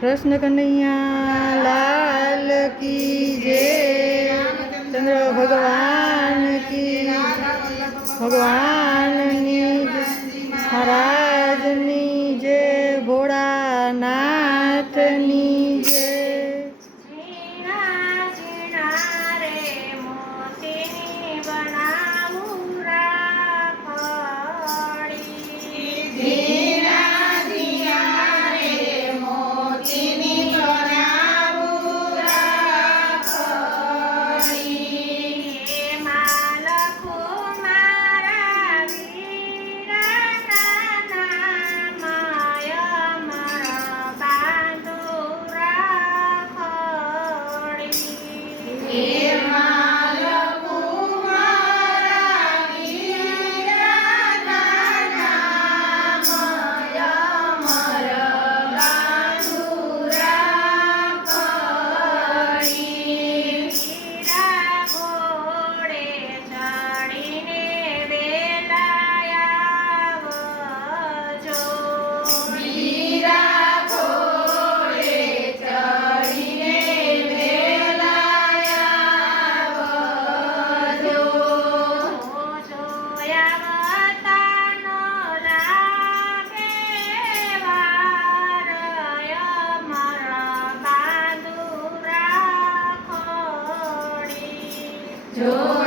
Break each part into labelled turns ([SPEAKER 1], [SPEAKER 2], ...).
[SPEAKER 1] कृष्ण कन्हैया, लाल की जय। चंद्र भगवान की भगवान नीज, महाराज नी जय भोड़ा नाथ नी जय
[SPEAKER 2] Joy.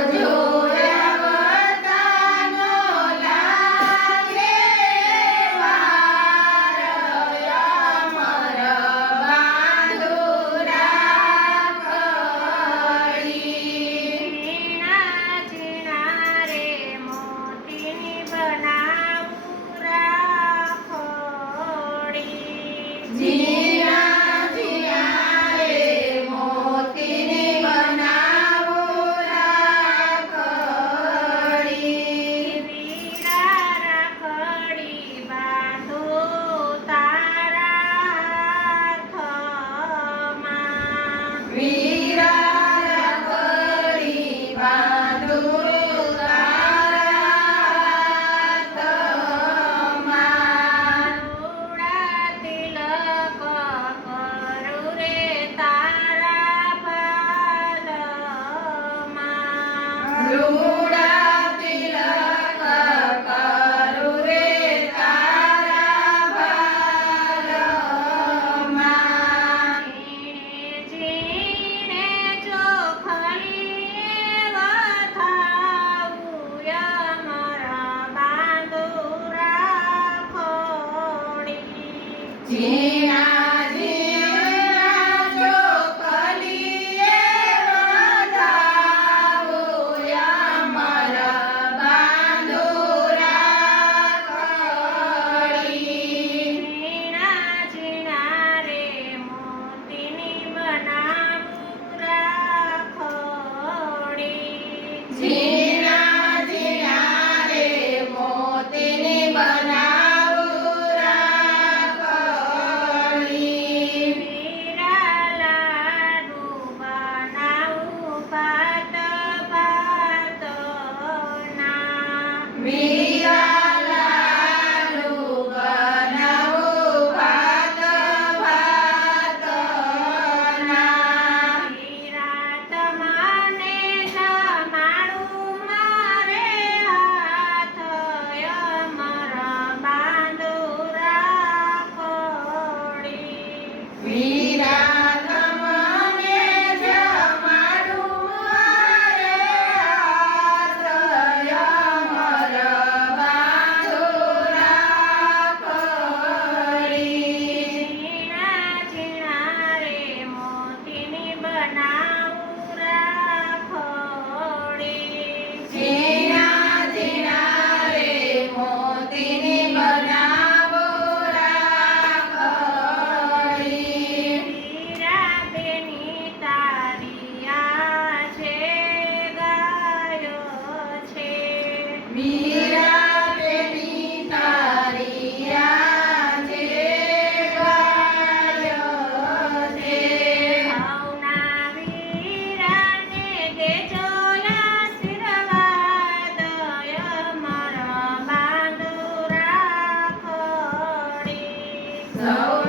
[SPEAKER 2] ahora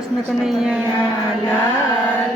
[SPEAKER 1] કૃષ્ણ કનૈયા